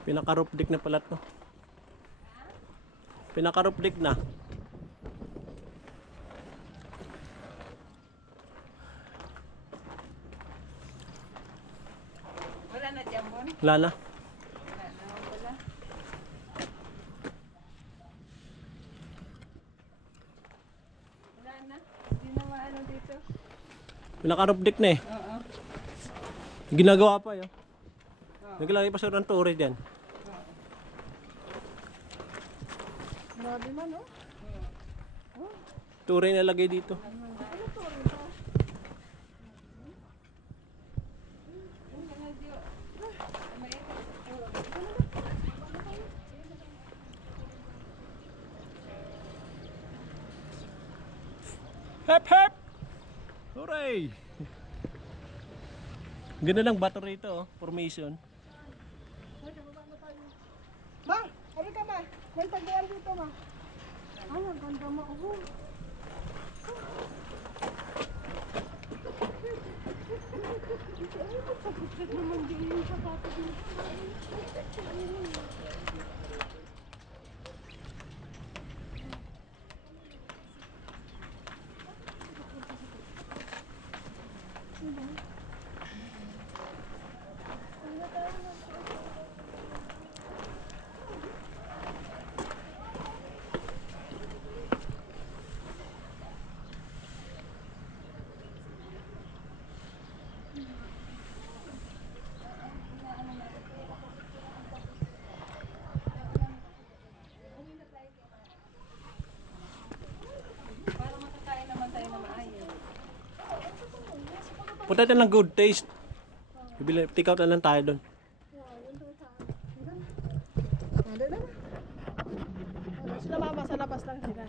Pinaka-roof deck na pala to. Pinaka-roof deck na. Wala na jambon? Wala na. Wala na, wala. Wala na. Hindi na maano dito. Pinaka-roof deck na eh. Oo. Ginagawa pa yun. Naglagay pa sa ng tore dyan. Grabe man, oh. Tore na lagay dito. Hep hep! Hooray! Ganda lang bato rito, oh. Formation. Ma, ano ka ma? May tagdayan dito ma. Ay, ang ganda mo. Oh. Naman din yung sapato dito. Para makakain naman tayo na maayos. Punta tayo ng good taste. Bibili, take out na lang tayo doon. Sila mama sa labas lang sila.